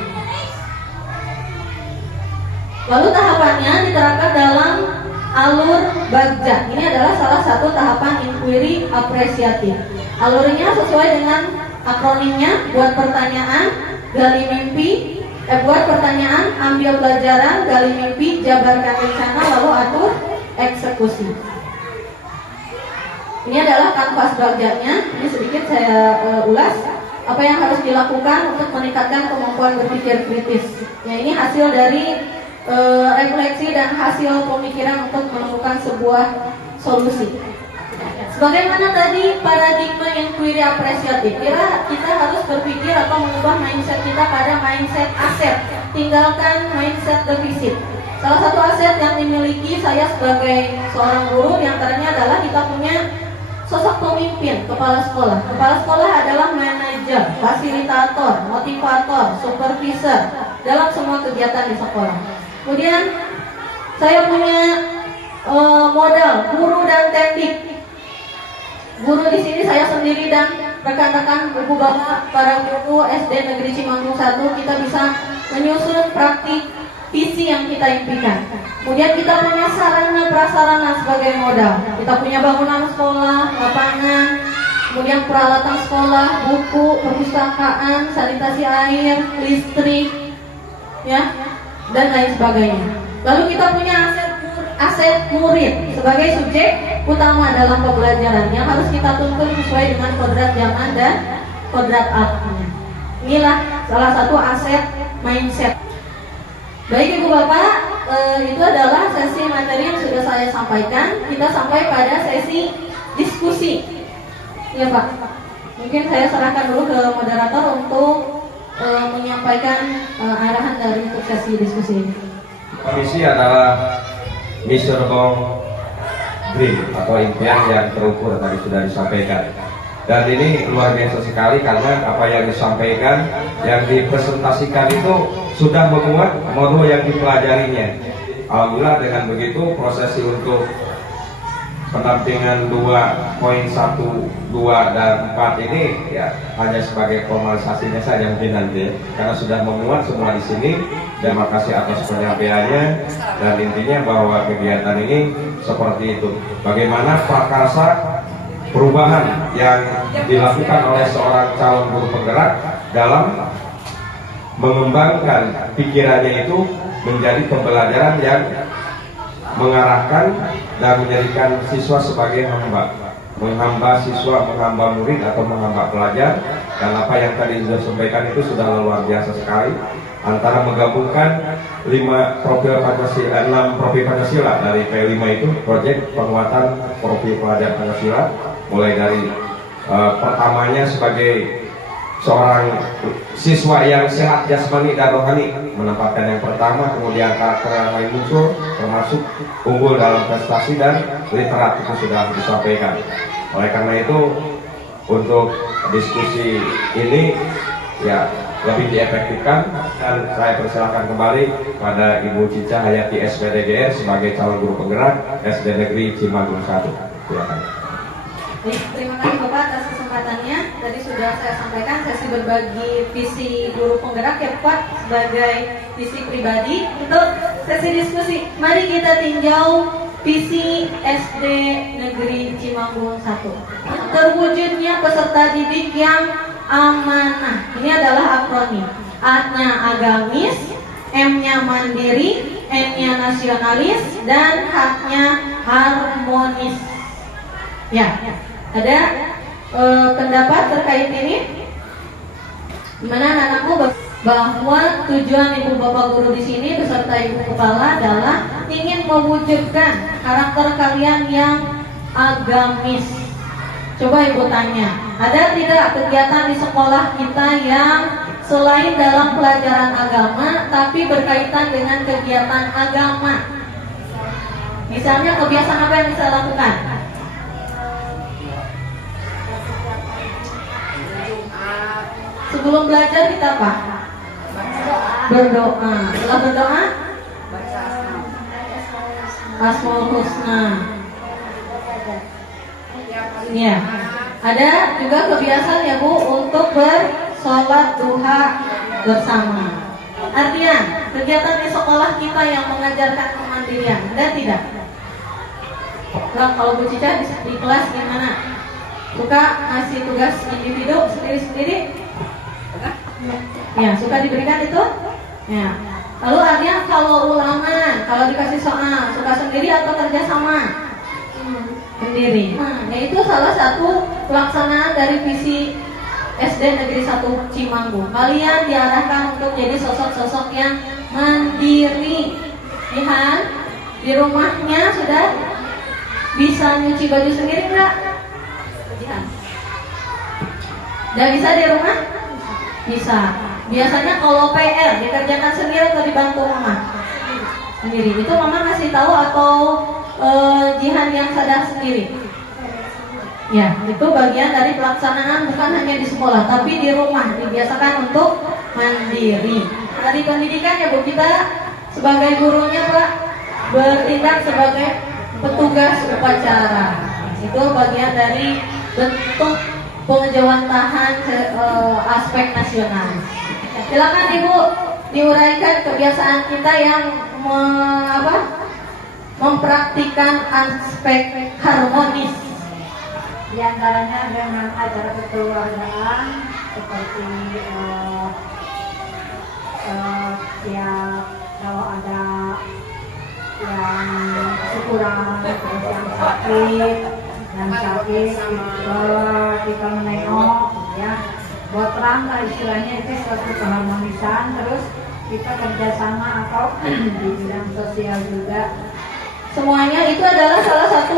Lalu tahapannya diterapkan dalam alur bagja. Ini adalah salah satu tahapan inquiry apresiatif. Alurnya sesuai dengan akronimnya, buat pertanyaan, gali mimpi, buat pertanyaan, ambil pelajaran, gali mimpi, jabarkan rencana, lalu atur eksekusi. Ini adalah kanvas bagjanya. Ini sedikit saya ulas. Apa yang harus dilakukan untuk meningkatkan kemampuan berpikir kritis. Ya, ini hasil dari refleksi dan hasil pemikiran untuk menemukan sebuah solusi. Sebagaimana tadi paradigma inquiry apresiatif, kita harus berpikir atau mengubah mindset kita pada mindset aset, tinggalkan mindset defisit. Salah satu aset yang dimiliki saya sebagai seorang guru diantaranya adalah kita punya sosok pemimpin, kepala sekolah. Kepala sekolah adalah manajer, fasilitator, motivator, supervisor dalam semua kegiatan di sekolah. Kemudian saya punya modal guru dan tendik. Guru di sini saya sendiri dan rekan-rekan ibu bapak para guru SD Negeri Cimanggung 1, kita bisa menyusun praktik visi yang kita impikan. Kemudian kita punya sarana prasarana sebagai modal. Kita punya bangunan sekolah, lapangan, kemudian peralatan sekolah, buku, perpustakaan, sanitasi air, listrik, ya, dan lain sebagainya. Lalu kita punya aset murid sebagai subjek utama dalam pembelajaran yang harus kita tuntun sesuai dengan kodrat zaman dan kodrat alatnya. Inilah salah satu aset mindset. Baik Ibu Bapak, itu adalah sesi materi yang sudah saya sampaikan. Kita sampai pada sesi diskusi. Ya Pak, mungkin saya serahkan dulu ke moderator untuk menyampaikan arahan dari untuk sesi diskusi ini. Misi adalah measurable dream atau impian yang terukur tadi sudah disampaikan. Dan ini luar biasa sekali karena apa yang disampaikan, yang dipresentasikan itu sudah memuat modul yang dipelajarinya. Alhamdulillah dengan begitu prosesi untuk pendampingan 2.1, 2, dan 4 ini ya hanya sebagai formalisasinya saja mungkin nanti, karena sudah memuat semua di sini. Terima kasih atas penyampaiannya, dan intinya bahwa kegiatan ini seperti itu. Bagaimana prakarsa perubahan yang dilakukan oleh seorang calon guru penggerak dalam mengembangkan pikirannya itu menjadi pembelajaran yang mengarahkan dan menjadikan siswa sebagai hamba. menghamba siswa, menghamba murid atau menghamba pelajar. Dan apa yang tadi sudah sampaikan itu sudah luar biasa sekali, antara menggabungkan 6 profil Pancasila dari P5 itu, proyek penguatan profil pelajar Pancasila, mulai dari pertamanya sebagai seorang siswa yang sehat jasmani dan rohani, menempatkan yang pertama, kemudian karakter yang lain muncul, termasuk unggul dalam prestasi dan literat, itu sudah disampaikan. Oleh karena itu, untuk diskusi ini ya lebih diefektifkan, dan saya persilakan kembali pada Ibu Cica Hayati SPDGR sebagai calon guru penggerak SD Negeri Cimanggung 1. Silakan. Terima kasih Bapak atas kesempatannya. Tadi sudah saya sampaikan sesi berbagi visi guru penggerak ya Bapak sebagai visi pribadi. Untuk sesi diskusi, mari kita tinjau visi SD Negeri Cimanggung 1. Terwujudnya peserta didik yang amanah. Ini adalah akronim. A-nya agamis, M-nya mandiri, N-nya nasionalis, dan H-nya harmonis. Ya, ada pendapat terkait ini? Gimana anak-anakku? Bahwa tujuan ibu bapak guru di sini beserta ibu kepala adalah ingin mewujudkan karakter kalian yang agamis. Coba ibu tanya, ada tidak kegiatan di sekolah kita yang selain dalam pelajaran agama tapi berkaitan dengan kegiatan agama? Misalnya kebiasaan apa yang bisa lakukan? Sebelum belajar kita apa? Berdoa. Setelah berdoa, Asmaul Husna. Ya. Ada juga kebiasaan ya Bu untuk bersolat duha bersama. Artinya kegiatan di sekolah kita yang mengajarkan kemandirian, ada tidak? Kalau Bu Cica di kelas gimana? Suka ngasih tugas individu sendiri-sendiri? Ya, suka diberikan itu? Ya. Lalu artinya kalau ulangan, kalau dikasih soal, suka sendiri atau kerjasama? Sendiri. Nah, yaitu salah satu pelaksanaan dari visi SD Negeri 1 Cimanggung. Kalian diarahkan untuk jadi sosok-sosok yang mandiri. Lihat, di rumahnya sudah bisa nyuci baju sendiri enggak? Udah bisa di rumah? Bisa. Biasanya kalau PR dikerjakan sendiri atau dibantu mama? Sendiri. Itu mama ngasih tahu atau Jihan yang sadar sendiri? Ya, itu bagian dari pelaksanaan bukan hanya di sekolah, tapi di rumah dibiasakan untuk mandiri. Nah, di pendidikan ya Bu, kita sebagai gurunya Pak bertindak sebagai petugas upacara. Itu bagian dari bentuk pengejawantahan aspek nasional. Silakan Ibu diuraikan kebiasaan kita yang mempraktikkan aspek harmonis. Di antaranya dengan acara kekeluargaan seperti tiap kalau ada yang syukuran, terus yang sakit bahwa kita menengok ya, buat terang lah istilahnya, itu suatu keharmonisan. Terus kita kerjasama atau di bidang sosial juga. Semuanya itu adalah salah satu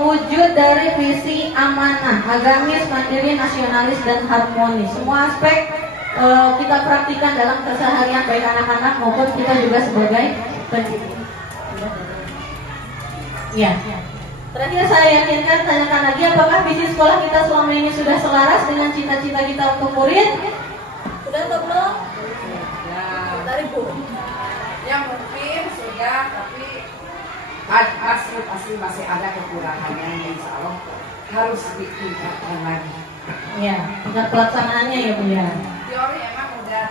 wujud dari visi amanah, agamis, mandiri, nasionalis, dan harmonis. Semua aspek kita praktikkan dalam keseharian baik anak-anak maupun kita juga sebagai pendidik. Ya. Terakhir saya yakinkan, tanyakan lagi, apakah visi sekolah kita selama ini sudah selaras dengan cita-cita kita untuk murid? Sudah atau belum? Ya. Dari Bu. Yang mungkin sudah, tapi pasti masih ada kekurangannya, insya Allah harus ditingkatkan lagi. Ya, tingkat pelaksanaannya ya Bu ya. Teori emang udah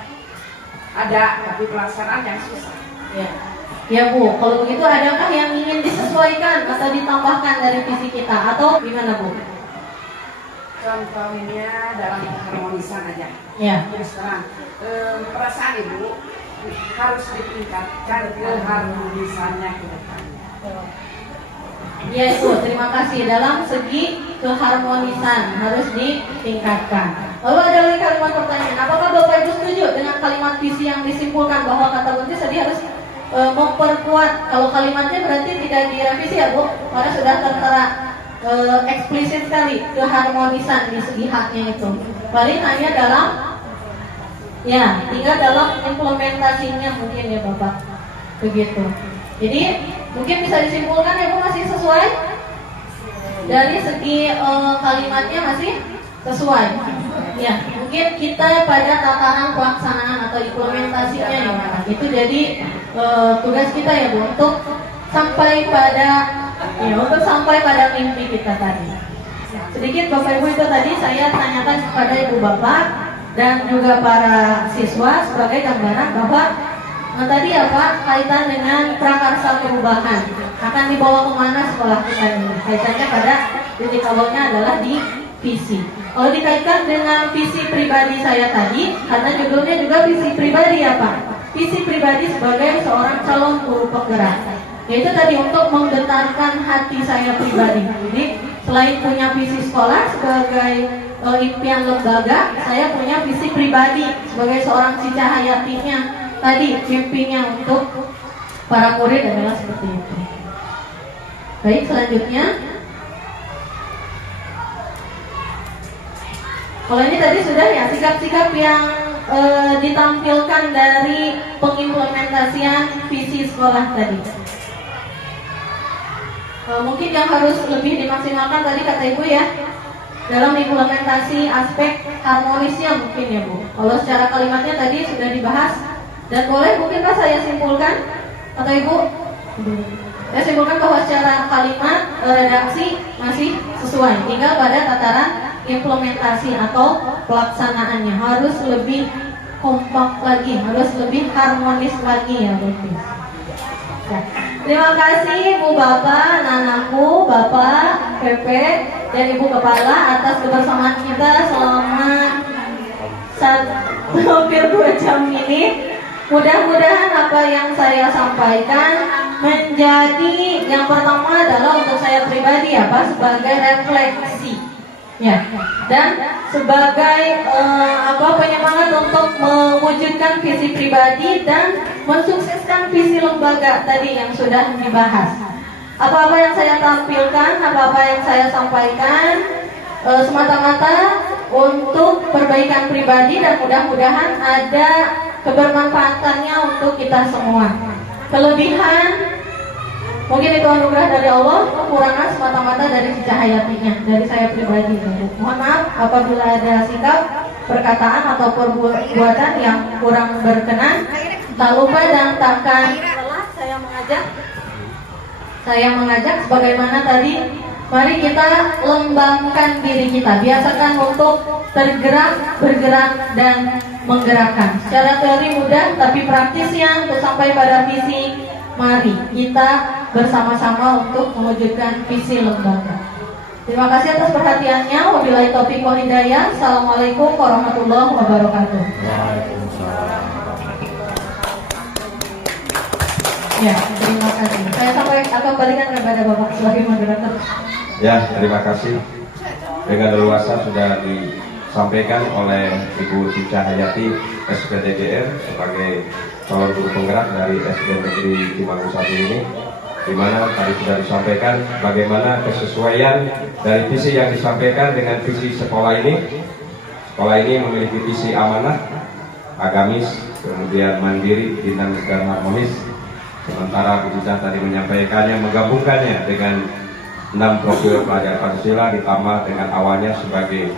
ada, tapi pelaksanaan yang susah. Ya. Ya Bu, kalau begitu adakah yang ingin disesuaikan atau ditambahkan dari visi kita atau gimana Bu? Contohnya dalam keharmonisan aja. Ya. Terus terang, perasaan Ibu harus ditingkatkan keharmonisannya ke depan. Ya Ibu, terima kasih. Dalam segi keharmonisan harus ditingkatkan. Lalu ada lagi kalimat pertanyaan, apakah Bapak Ibu setuju dengan kalimat visi yang disimpulkan bahwa kata Buntis tadi harus memperkuat? Kalau kalimatnya berarti tidak direvisi ya Bu, karena sudah tertera eksplisit sekali keharmonisan di segi haknya itu. Paling hanya dalam tinggal dalam implementasinya mungkin ya Bapak, begitu. Jadi mungkin bisa disimpulkan ya Bu, masih sesuai dari segi kalimatnya, masih sesuai. Ya, mungkin kita pada tataran pelaksanaan atau implementasinya ya, itu jadi tugas kita ya Bu, untuk sampai pada mimpi kita tadi. Sedikit Bapak Ibu, itu tadi saya tanyakan kepada Ibu Bapak dan juga para siswa sebagai gambaran bahwa tadi apa kaitan dengan prakarsa perubahan akan dibawa kemana sekolah kita ini. Kaitannya pada titik awalnya adalah di visi. Kalau dikaitkan dengan visi pribadi saya tadi, karena judulnya juga visi pribadi ya Pak. Visi pribadi sebagai seorang calon guru penggerak, yaitu tadi untuk menggetarkan hati saya pribadi. Jadi selain punya visi sekolah sebagai impian lembaga, saya punya visi pribadi sebagai seorang Cica Hayatinya. Tadi mimpinya untuk para murid adalah seperti itu. Baik, selanjutnya. Kalau ini tadi sudah ya sikap-sikap yang ditampilkan dari pengimplementasian visi sekolah tadi. Mungkin yang harus lebih dimaksimalkan tadi kata Ibu ya, dalam implementasi aspek harmonisnya mungkin ya Bu. Kalau secara kalimatnya tadi sudah dibahas, dan boleh mungkin Pak saya simpulkan kata Ibu. Saya simpulkan bahwa secara kalimat redaksi masih sesuai, tinggal pada tataran implementasi atau pelaksanaannya harus lebih kompak lagi, harus lebih harmonis lagi ya Bu. Terima kasih Ibu Bapak, anakku, Bapak, PP, dan Ibu Kepala atas kebersamaan kita selama hampir 2 jam ini. Mudah-mudahan apa yang saya sampaikan menjadi yang pertama adalah untuk saya pribadi ya Pak, sebagai refleksi ya, dan sebagai penyemangat untuk mewujudkan visi pribadi dan mensukseskan visi lembaga tadi yang sudah dibahas. Apa-apa yang saya tampilkan, apa-apa yang saya sampaikan semata-mata untuk perbaikan pribadi, dan mudah-mudahan ada kebermanfaatannya untuk kita semua. Kelebihan mungkin itu anugerah dari Allah, kekurangan semata-mata dari Cica Hayatinya, dari saya pribadi. Mohon maaf apabila ada sikap, perkataan atau perbuatan yang kurang berkenan. Tak lupa dan takkan lelah saya mengajak sebagaimana tadi, mari kita lembangkan diri kita, biasakan untuk tergerak, bergerak, dan menggerakkan. Secara teori mudah, tapi praktisnya untuk sampai pada visi, mari kita bersama-sama untuk mewujudkan visi lembaga. Terima kasih atas perhatiannya. Wabillahi taufiq wal hidayah. Assalamualaikum warahmatullahi wabarakatuh. Ya, terima kasih. Saya akan balikan kepada Bapak sebagai moderator. Ya, terima kasih. Dengan leluasa sudah disampaikan oleh Ibu Cica Hayati SPDGR sebagai calon guru penggerak dari SD Negeri Cimangun 1 ini, di mana tadi sudah disampaikan bagaimana kesesuaian dari visi yang disampaikan dengan visi sekolah ini. Sekolah ini memiliki visi amanah, agamis, kemudian mandiri, dinamis, dan harmonis. Sementara Bu Cica tadi menyampaikannya, menggabungkannya dengan 6 profil pelajar Pancasila, ditambah dengan awalnya sebagai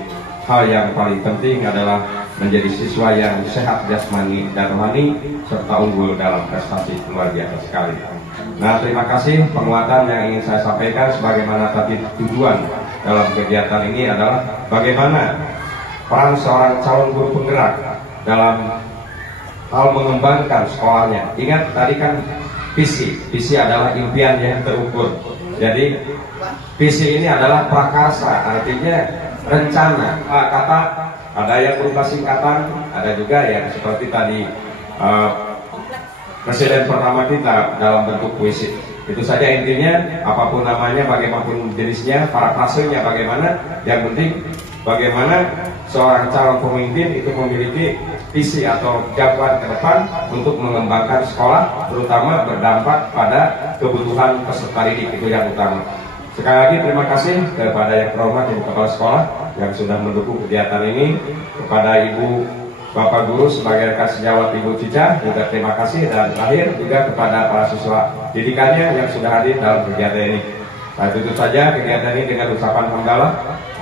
hal yang paling penting adalah menjadi siswa yang sehat jasmani dan rohani serta unggul dalam prestasi, luar biasa sekali. Nah, terima kasih. Penguatan yang ingin saya sampaikan sebagaimana tadi tujuan dalam kegiatan ini adalah bagaimana peran seorang calon guru penggerak dalam hal mengembangkan sekolahnya. Ingat tadi kan visi adalah impian yang terukur. Jadi visi ini adalah prakarsa, artinya rencana. Kata ada yang berupa singkatan, ada juga yang seperti tadi presiden pertama kita dalam bentuk puisi. Itu saja intinya, apapun namanya, bagaimanapun jenisnya, para prasenya bagaimana, yang penting bagaimana seorang calon pemimpin itu memiliki visi atau jagoan ke depan untuk mengembangkan sekolah, terutama berdampak pada kebutuhan peserta didik, itu yang utama. Sekali lagi terima kasih kepada yang terhormat Ibu Kepala Sekolah yang sudah mendukung kegiatan ini, kepada Ibu Bapak Guru sebagai rekan sejawat Ibu Cica juga terima kasih, dan terakhir juga kepada para siswa didikannya yang sudah hadir dalam kegiatan ini. Saya tutup saja kegiatan ini dengan ucapan hamdalah.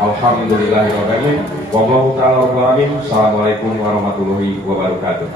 Alhamdulillahirobbilalamin. Wallahu ta'ala. Assalamualaikum warahmatullahi wabarakatuh.